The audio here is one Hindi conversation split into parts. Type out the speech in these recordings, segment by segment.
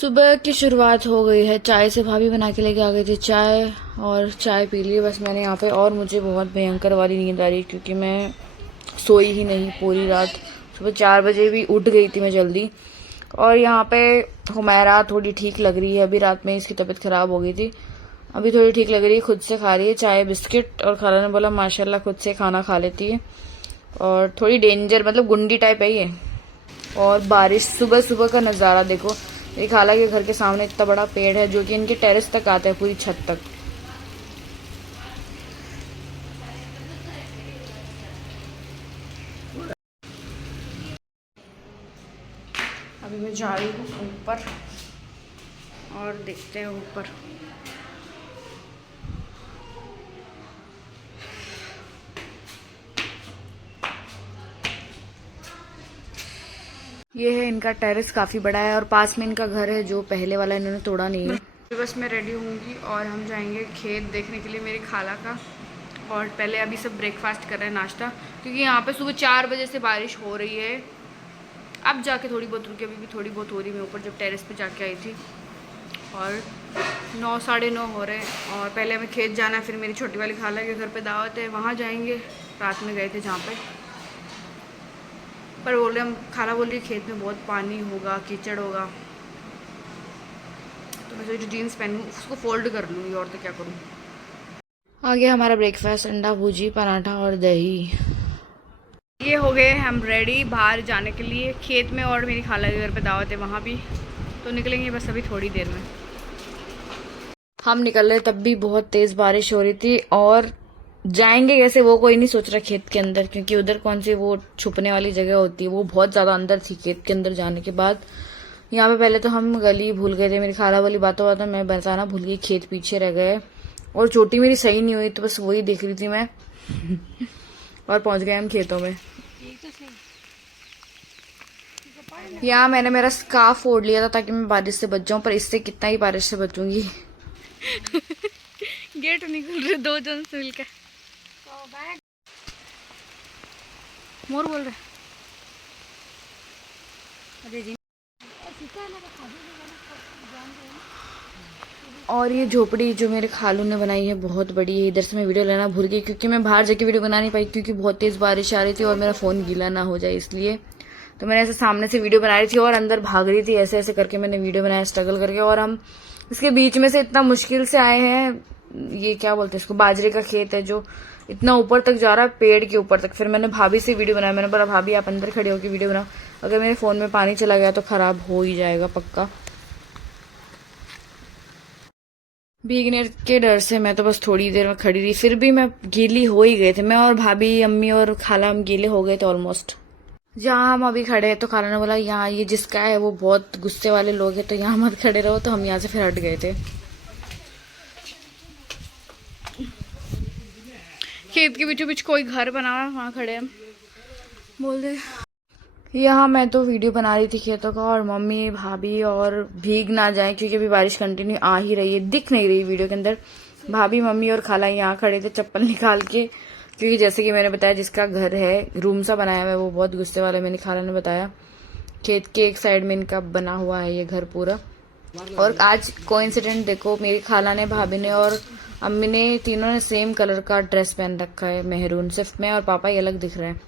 सुबह की शुरुआत हो गई है। चाय से भाभी बना के लेके आ गई थी चाय, और चाय पी ली बस मैंने यहाँ पे। और मुझे बहुत भयंकर वाली नींद आ रही क्योंकि मैं सोई ही नहीं पूरी रात। सुबह 4 बजे भी उठ गई थी मैं जल्दी। और यहाँ पे हुमैरा थोड़ी ठीक लग रही है। अभी रात में इसकी तबीयत खराब हो गई थी, अभी थोड़ी ठीक लग रही है, खुद से खा रही है चाय बिस्किट। और खाला ने बोला माशाल्लाह खुद से खाना खा लेती है। और थोड़ी डेंजर मतलब गुंडी टाइप है ये। और बारिश, सुबह सुबह का नज़ारा देखो। मेरी खाला के घर के सामने इतना बड़ा पेड़ है जो कि इनके टेरेस तक आता है, पूरी छत तक। अभी मैं जा रही हूँ ऊपर और देखते हैं ऊपर। ये है इनका टेरेस, काफ़ी बड़ा है। और पास में इनका घर है जो पहले वाला इन्होंने तोड़ा नहीं है। बस मैं रेडी होंगी और हम जाएंगे खेत देखने के लिए मेरी खाला का। और पहले अभी सब ब्रेकफास्ट कर रहे हैं, नाश्ता, क्योंकि यहाँ पे सुबह 4 बजे से बारिश हो रही है। अब जाके थोड़ी बहुत रुकी, अभी भी थोड़ी बहुत हो रही। मैं ऊपर जब टेरेस पे जाके आई थी और 9 साढ़े 9 हो रहे हैं। और पहले हमें खेत जाना है, फिर मेरी छोटी वाली खाला के घर पे दावत है, वहाँ जाएंगे। रात में गए थे जहाँ पे, पर बोल रहे हम, खाला बोल रही खेत में बहुत पानी होगा, कीचड़ होगा। तो मैं सोची जीन्स पहनूँ, उसको फोल्ड कर लूँगी, और तो क्या करूँ। आ गया हमारा ब्रेकफास्ट, अंडा भुजी, पराठा और दही। ये हो गए हम रेडी बाहर जाने के लिए खेत में। और मेरी खाला के घर पे दावत है, वहाँ भी तो निकलेंगे बस अभी थोड़ी देर में। हम निकल रहे तब भी बहुत तेज़ बारिश हो रही थी। और जाएंगे कैसे वो कोई नहीं सोच रहा खेत के अंदर, क्योंकि उधर कौन सी वो छुपने वाली जगह होती है, वो बहुत ज़्यादा अंदर थी खेत के अंदर जाने के बाद। यहाँ पे पहले तो हम गली भूल गए थे, मेरी खाला वाली बातों बातों मैं बताना भूल गई, खेत पीछे रह गए। और चोटी मेरी सही नहीं हुई तो बस वही देख रही थी मैं। और पहुंच गए हम खेतों में। यहाँ मैंने मेरा स्कार्फ ओढ़ लिया था ताकि मैं बारिश से बच जाऊं, पर इससे कितना ही बारिश से बचूंगी। गेट निकल रहे 2 जन से मिलकर। मोर बोल रहे अरे जी। और ये झोपड़ी जो मेरे खालू ने बनाई है बहुत बड़ी है। इधर से मैं वीडियो लेना भूल गई क्योंकि मैं बाहर जाके वीडियो बना नहीं पाई, क्योंकि बहुत तेज बारिश आ रही थी और मेरा फोन गीला ना हो जाए इसलिए। तो मैंने ऐसे सामने से वीडियो बना रही थी और अंदर भाग रही थी, ऐसे ऐसे करके मैंने वीडियो बनाया स्ट्रगल करके। और हम इसके बीच में से इतना मुश्किल से आए हैं। ये क्या बोलते हैं इसको, बाजरे का खेत है जो इतना ऊपर तक जा रहा है, पेड़ के ऊपर तक। फिर मैंने भाभी से वीडियो बनाया, मैंने बोला भाभी आप अंदर खड़े होकर वीडियो बनाओ, अगर मेरे फोन में पानी चला गया तो खराब हो ही जाएगा पक्का। भीगने के डर से मैं तो बस थोड़ी देर में खड़ी रही, फिर भी मैं गीली हो ही गए थे। मैं और भाभी, अम्मी और खाला हम गीले हो गए थे ऑलमोस्ट। जहाँ हम अभी खड़े हैं तो खाला ने बोला यहाँ ये जिसका है वो बहुत गुस्से वाले लोग हैं तो यहाँ मत खड़े रहो, तो हम यहाँ से फिर हट गए थे। खेत के बीचों बीच कोई घर बना हुआ है, वहाँ खड़े हम। बोल दे यहाँ मैं तो वीडियो बना रही थी खेतों का, और मम्मी भाभी, और भीग ना जाए क्योंकि अभी बारिश कंटिन्यू आ ही रही है, दिख नहीं रही वीडियो के अंदर। भाभी, मम्मी और खाला यहाँ खड़े थे चप्पल निकाल के, क्योंकि जैसे कि मैंने बताया जिसका घर है रूम सा बनाया हुआ है वो बहुत गुस्से वाला है, मैंने खाला ने बताया। खेत के एक साइड में इनका बना हुआ है ये घर पूरा। और आज कोइंसिडेंट देखो, मेरी खाला ने, भाभी ने और अम्मी ने, तीनों ने सेम कलर का ड्रेस पहन रखा है, मेहरून। सिर्फ मैं और पापा ही अलग दिख रहे हैं।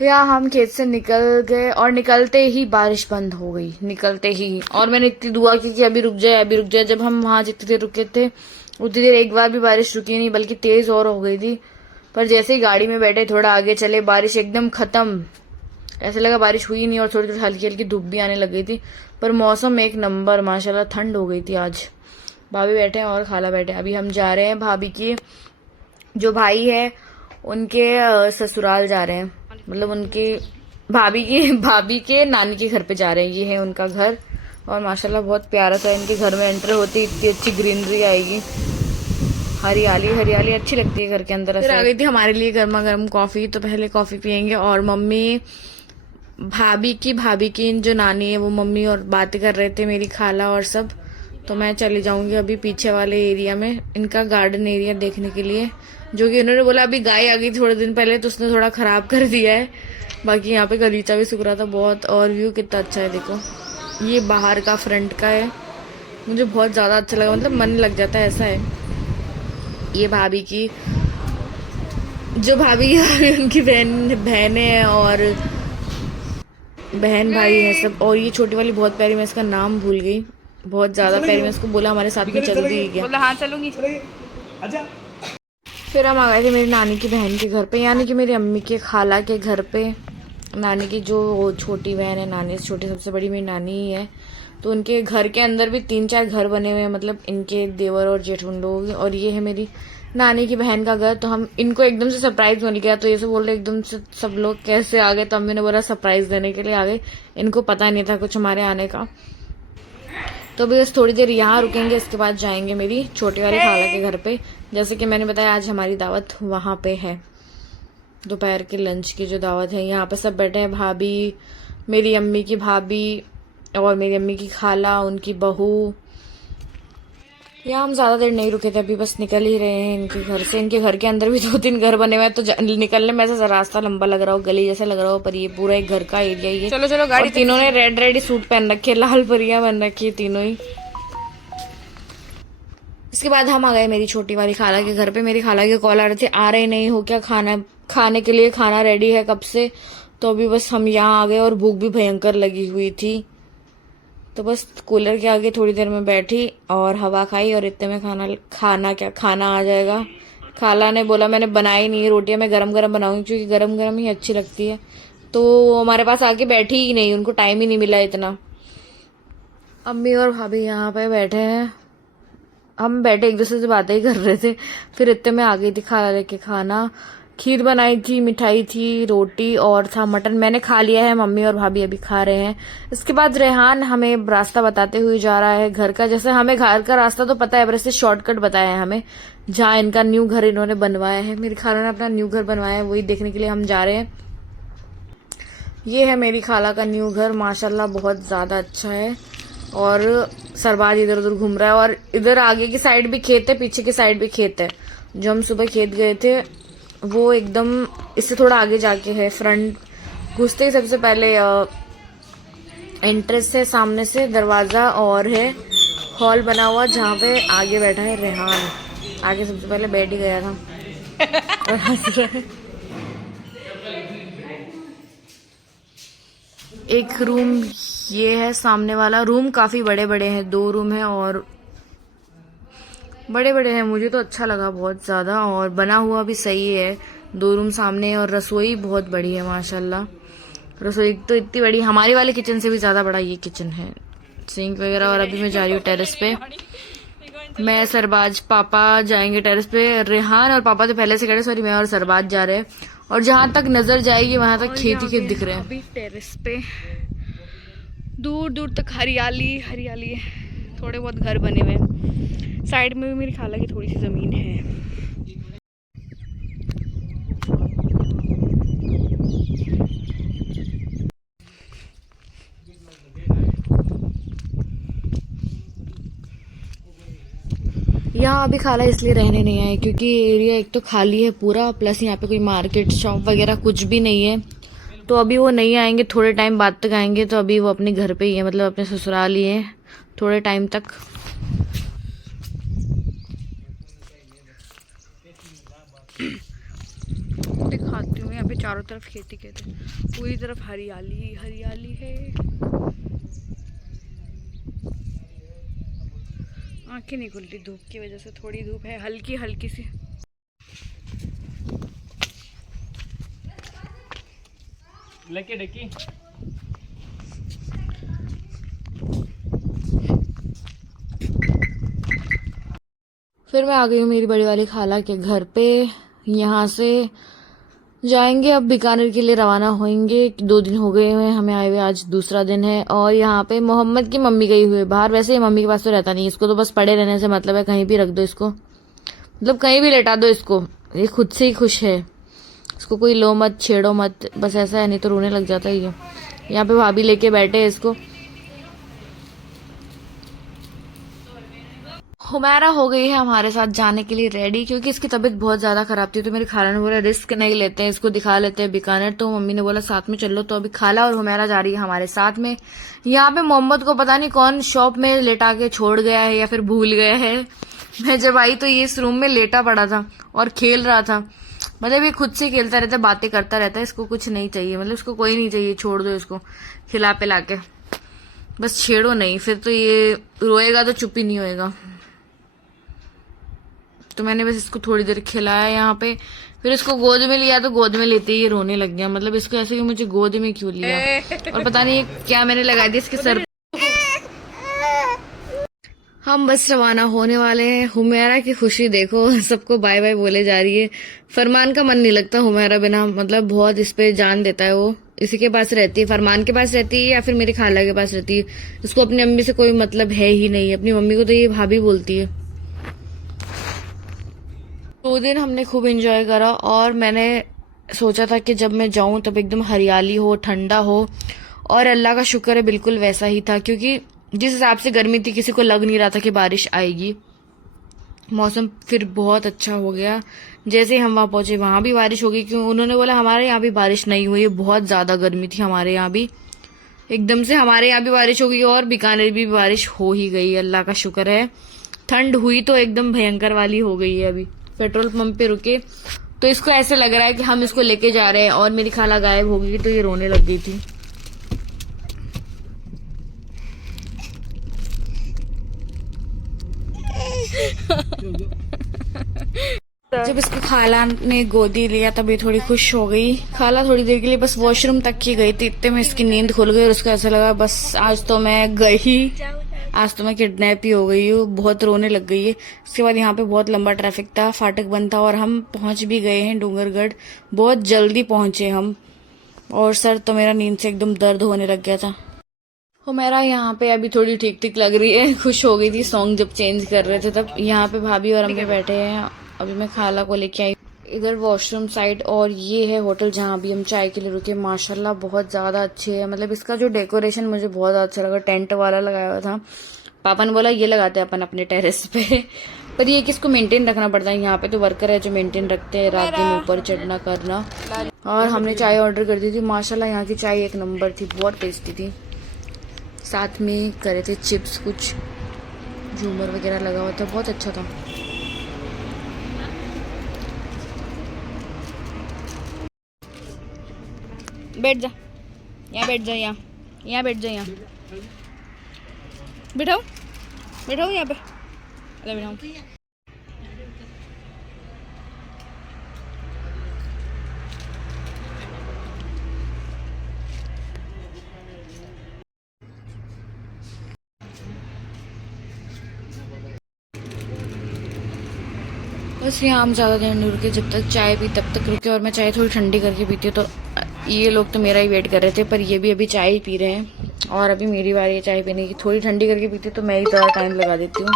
या हम खेत से निकल गए और निकलते ही बारिश बंद हो गई, निकलते ही। और मैंने इतनी दुआ की कि अभी रुक जाए, अभी रुक जाए। जब हम वहां जितनी देर रुके थे उतनी देर एक बार भी बारिश रुकी नहीं, बल्कि तेज और हो गई थी। पर जैसे ही गाड़ी में बैठे थोड़ा आगे चले, बारिश एकदम खत्म। ऐसे लगा बारिश हुई नहीं, और थोड़ी थोड़ी हल्की हल्की धूप भी आने लग गई थी। पर मौसम एक नंबर, माशाल्लाह ठंड हो गई थी आज। भाभी बैठे हैं और खाला बैठे हैं। अभी हम जा रहे हैं भाभी की जो भाई है उनके ससुराल जा रहे हैं, मतलब उनके भाभी के नानी के घर पे जा रहे हैं। ये है उनका घर, और माशाल्लाह बहुत प्यारा सा। इनके घर में एंटर होती इतनी अच्छी ग्रीनरी आएगी, हरियाली हरियाली अच्छी लगती है घर के अंदर। फिर आ गई थी हमारे लिए गर्मा गर्म कॉफी, तो पहले कॉफी पियेंगे। और मम्मी, भाभी की जो नानी है वो मम्मी और बातें कर रहे थे, मेरी खाला और सब। तो मैं चली जाऊंगी अभी पीछे वाले एरिया में, इनका गार्डन एरिया देखने के लिए, जो कि उन्होंने बोला अभी गाय आ गई थोड़े दिन पहले तो उसने थोड़ा खराब कर दिया है। बाकी यहाँ पे गलीचा भी सूख रहा था बहुत, और व्यू कितना अच्छा है देखो। ये बाहर का फ्रंट का है, मुझे बहुत ज़्यादा अच्छा लगा, मतलब मन लग जाता है, ऐसा है। ये भाभी की जो भाभी उनकी बहनें हैं और बहन भाई है सब। और ये छोटी वाली बहुत प्यारी, मैं इसका नाम भूल गई, बहुत ज़्यादा प्यारी। मैं इसको बोला हमारे साथ में चल दी क्या, बोला हाँ चलूंगी। फिर हम आ गए थे मेरी नानी की बहन के घर पे, यानी कि मेरी अम्मी के खाला के घर पे। नानी की जो छोटी बहन है, नानी से छोटी सबसे बड़ी मेरी नानी ही है। तो उनके घर के अंदर भी 3-4 घर बने हुए हैं, मतलब इनके देवर और जेठुन लोग। और ये है मेरी नानी की बहन का घर। तो हम इनको एकदम से सरप्राइज मिल गया, तो ये सब बोल रहे एकदम से सब लोग कैसे आ गए, तो अम्मी ने बोला सरप्राइज देने के लिए आ गए, इनको पता नहीं था कुछ हमारे आने का। तो अभी बस थोड़ी देर यहाँ रुकेंगे, इसके बाद जाएंगे मेरी छोटी वाली खाला के घर पे। जैसे कि मैंने बताया आज हमारी दावत वहाँ पे है, दोपहर के लंच की जो दावत है। यहाँ पे सब बैठे हैं, भाभी, मेरी अम्मी की भाभी और मेरी अम्मी की खाला, उनकी बहू। यहाँ हम ज्यादा देर नहीं रुके थे, अभी बस निकल ही रहे हैं इनके घर से। इनके घर के अंदर भी 2-3 घर बने हुए हैं, तो निकलने में ऐसा रास्ता लंबा लग रहा हो, गली जैसा लग रहा हो, पर ये पूरा एक घर का एरिया ही है। चलो चलो गाड़ी। तीनों ने रेड सूट पहन रखे, लाल परियां बन रखी है तीनों ही। इसके बाद हम आ गए मेरी छोटी वाली खाला के घर पे। मेरी खाला के कॉल आ रहे थे, आ रहे नहीं हो क्या, खाना खाने के लिए, खाना रेडी है कब से। तो अभी बस हम यहाँ आ गए और भूख भी भयंकर लगी हुई थी, तो बस कूलर के आगे थोड़ी देर में बैठी और हवा खाई, और इतने में खाना आ जाएगा। खाला ने बोला, मैंने बनाई नहीं, रोटियां मैं गरम गरम बनाऊंगी क्योंकि गरम गरम ही अच्छी लगती है। तो वो हमारे पास आके बैठी ही नहीं, उनको टाइम ही नहीं मिला इतना। अम्मी और भाभी यहाँ पे बैठे हैं, हम बैठे एक दूसरे से बातें ही कर रहे थे। फिर इतने में आ गई थी खाला लेके खाना, खीर बनाई थी, मिठाई थी, रोटी और था मटन। मैंने खा लिया है, मम्मी और भाभी अभी खा रहे हैं। इसके बाद रेहान हमें रास्ता बताते हुए जा रहा है घर का। जैसे हमें घर का रास्ता तो पता है, पर इससे शॉर्टकट बताया है हमें, जहाँ इनका न्यू घर इन्होंने बनवाया है। मेरी खाला ने अपना न्यू घर बनवाया है, वही देखने के लिए हम जा रहे हैं। ये है मेरी खाला का न्यू घर, माशाल्लाह बहुत ज्यादा अच्छा है। और सरबाज इधर उधर घूम रहा है, और इधर आगे की साइड भी खेत है, पीछे की साइड भी खेत है। जो हम सुबह खेत गए थे वो एकदम इससे थोड़ा आगे जाके है। फ्रंट घुसते ही सबसे पहले एंट्रेंस है, सामने से दरवाजा, और है हॉल बना हुआ जहाँ पे आगे बैठा है रेहान। आगे सबसे पहले बैठ ही गया था और हंस रहा है। एक रूम ये है, सामने वाला रूम काफी बड़े बड़े हैं, 2 रूम है और बड़े बड़े हैं, मुझे तो अच्छा लगा बहुत ज्यादा, और बना हुआ भी सही है। 2 रूम सामने है और रसोई बहुत बड़ी है माशाल्लाह। रसोई तो इतनी बड़ी, हमारे वाले किचन से भी ज्यादा बड़ा ये किचन है, सिंक वगैरह। और अभी मैं जा रही हूँ टेरेस पे, मैं सरबाज पापा जाएंगे टेरेस पे। रेहान और पापा तो पहले से खड़े, सॉरी मैं और सरबाज जा रहे हैं। और जहां तक नजर जाएगी वहां तक खेत ही खेत दिख रहे हैं। अभी टेरेस पे दूर दूर तक हरियाली हरियाली है, थोड़े बहुत घर बने हुए हैं। साइड में भी मेरी खाला की थोड़ी सी जमीन है। यहाँ अभी खाला इसलिए रहने नहीं आए क्योंकि एरिया एक तो खाली है पूरा, प्लस यहाँ पे कोई मार्केट शॉप वगैरह कुछ भी नहीं है। तो अभी वो नहीं आएंगे, थोड़े टाइम बाद तक आएंगे। तो अभी वो अपने घर पे ही है, मतलब अपने ससुराल ही है थोड़े टाइम तक। दिखाती हूँ, यहाँ पे चारों तरफ खेती खेती, पूरी तरफ हरियाली हरियाली है। आंखें नहीं खुलती धूप की वजह से, थोड़ी धूप है हल्की हल्की सी। लेके देखी फिर मैं आ गई हूँ मेरी बड़ी वाली खाला के घर पे। यहाँ से जाएंगे अब बीकानेर के लिए रवाना होंगे। 2 दिन हो गए हैं हमें आए हुए, आज दूसरा दिन है। और यहाँ पे मोहम्मद की मम्मी गई हुई है बाहर। वैसे ही मम्मी के पास तो रहता नहीं, इसको तो बस पड़े रहने से मतलब है, कहीं भी रख दो इसको, मतलब कहीं भी लेटा दो इसको, ये खुद से ही खुश है। इसको कोई लो मत छेड़ो मत, बस ऐसा है, नहीं तो रोने लग जाता है ये। यहाँ पे भाभी लेके बैठे हैं इसको। हुमैरा हो गई है हमारे साथ जाने के लिए रेडी, क्योंकि इसकी तबीयत बहुत ज्यादा खराब थी। तो मेरी खाला ने बोला रिस्क नहीं लेते हैं, इसको दिखा लेते हैं बीकानेर। तो मम्मी ने बोला साथ में चलो। तो अभी खाला और हुमैरा जा रही है हमारे साथ में। यहाँ पे मोहम्मद को पता नहीं कौन शॉप में लेटा के छोड़ गया है या फिर भूल गया है। मैं जब आई तो ये इस रूम में लेटा पड़ा था और खेल रहा था। मतलब ये खुद से खेलता रहता है, बातें करता रहता है, इसको कुछ नहीं चाहिए, मतलब इसको कोई नहीं चाहिए, छोड़ दो इसको खिला पिला के, बस छेड़ो नहीं, फिर तो ये रोएगा तो चुप ही नहीं होएगा। तो मैंने बस इसको थोड़ी देर खिलाया यहाँ पे, फिर इसको गोद में लिया तो गोद में लेते ही ये रोने लग गया। मतलब इसको ऐसे कि मुझे गोद में क्यों लिया, और पता नहीं क्या मैंने लगा दिया इसके सर। हम बस रवाना होने वाले हैं। हुमैरा की खुशी देखो, सबको बाय बाय बोले जा रही है। फरमान का मन नहीं लगता हुमैरा बिना, मतलब बहुत इस पे जान देता है वो। इसी के पास रहती है, फरमान के पास रहती है या फिर मेरी खाला के पास रहती है। इसको अपनी अम्मी से कोई मतलब है ही नहीं, अपनी मम्मी को तो ये भाभी बोलती है। 2 दिन हमने खूब एंजॉय करा, और मैंने सोचा था कि जब मैं जाऊं तब एकदम हरियाली हो, ठंडा हो, और अल्लाह का शुक्र है बिल्कुल वैसा ही था। क्योंकि जिस हिसाब से गर्मी थी किसी को लग नहीं रहा था कि बारिश आएगी। मौसम फिर बहुत अच्छा हो गया। जैसे ही हम वहां पहुंचे वहां भी बारिश हो गई, क्यों उन्होंने बोला हमारे यहाँ भी बारिश नहीं हुई, बहुत ज्यादा गर्मी थी हमारे यहाँ भी। एकदम से हमारे यहाँ भी बारिश हो गई और बीकानेर भी बारिश हो ही गई, अल्लाह का शुक्र है। ठंड हुई तो एकदम भयंकर वाली हो गई है। अभी पेट्रोल पंप पे रुके तो इसको ऐसे लग रहा है कि हम इसको लेके जा रहे हैं, और मेरी खाला गायब हो गई तो ये रोने लग गई थी। जब इसको खाला ने गोदी लिया तब ये थोड़ी खुश हो गई। खाला थोड़ी देर के लिए बस वॉशरूम तक ही गई थी, इतने में इसकी नींद खुल गई और उसको ऐसा लगा बस आज तो मैं गई, आज तो मैं किडनैप ही हो गई हूँ। बहुत रोने लग गई है। उसके बाद यहाँ पे बहुत लंबा ट्रैफिक था, फाटक बंद था, और हम पहुंच भी गए हैं डूंगरगढ़। बहुत जल्दी पहुंचे हम, और सर तो मेरा नींद से एकदम दर्द होने लग गया था। हुमैरा यहाँ पे अभी थोड़ी ठीक ठीक लग रही है, खुश हो गई थी सॉन्ग जब चेंज कर रहे थे तब। यहाँ पे भाभी और अम्मी बैठे हैं, अभी मैं खाला को लेके आई। इधर वॉशरूम साइड, और ये है होटल जहाँ भी हम चाय के लिए रुके। माशाल्लाह बहुत ज्यादा अच्छे है, मतलब इसका जो डेकोरेशन मुझे बहुत अच्छा लगा, टेंट वाला लगाया हुआ था। पापा ने बोला ये लगाते हैं अपन अपने टेरेस पे, पर ये किसको मेंटेन रखना पड़ता है। यहाँ पे तो वर्कर है जो मेंटेन रखते हैं, रात दिन ऊपर चढ़ना करना। और हमने चाय ऑर्डर कर दी थी, माशाल्लाह यहाँ की चाय एक नंबर थी, बहुत टेस्टी थी। साथ में करे थे चिप्स, कुछ झूमर वगैरह लगा हुआ था, बहुत अच्छा था। बैठ जा, यहाँ बैठ जा, यहाँ बैठ जा, यहाँ बैठाओ, बैठाओ यहाँ पे, अरे बैठाओ। बस यहाँ हम ज़्यादा देर नहीं रुके, जब तक चाय पी तब तक रुके, और मैं चाय थोड़ी ठंडी करके पीती हूँ। तो ये लोग तो मेरा ही वेट कर रहे थे, पर ये भी अभी चाय ही पी रहे हैं, और अभी मेरी बारी है चाय पीने की। थोड़ी ठंडी करके पीती तो मैं ही ज़्यादा टाइम लगा देती हूँ।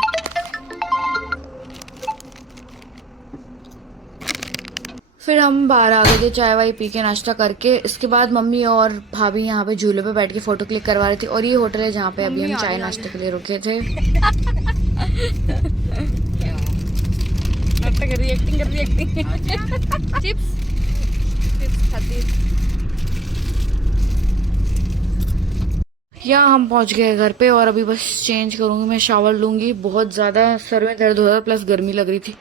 फिर हम बाहर आ गए थे चाय वाय पी के, नाश्ता करके। इसके बाद मम्मी और भाभी यहाँ पे झूले पे बैठ के फोटो क्लिक करवा रही थी, और ये होटल है जहाँ पे अभी हम चाय नाश्ते के लिए रुके थे। एक्टिंग कर रही चिप्स खाती। यहाँ हम पहुंच गए घर पे, और अभी बस चेंज करूंगी, मैं शावर लूंगी। बहुत ज्यादा सर में दर्द हो रहा था, प्लस गर्मी लग रही थी।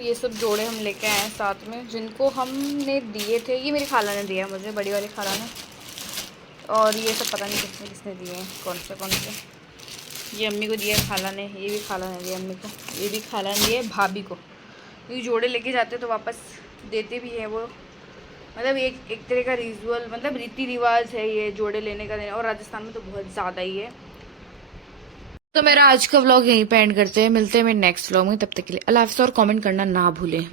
ये सब जोड़े हम लेके आए हैं साथ में, जिनको हमने दिए थे। ये मेरी खाला ने दिया मुझे, बड़ी वाली खाला ने, और ये सब पता नहीं किसने किसने दिए हैं, कौन से। ये अम्मी को दिया खाला ने, ये भी खाला ने दिया अम्मी को, ये भी खाला ने दिया भाभी को। ये जोड़े लेके जाते तो वापस देते भी हैं वो, मतलब एक तरह का रिचुअल, मतलब रीति रिवाज है ये जोड़े लेने का, और राजस्थान में तो बहुत ज़्यादा ही है। तो मेरा आज का व्लॉग यहीं पे एंड करते हैं, मिलते हैं मेरे नेक्स्ट व्लॉग में। तब तक के लिए अल्लाह हाफ़िज़, और कमेंट करना ना भूलें।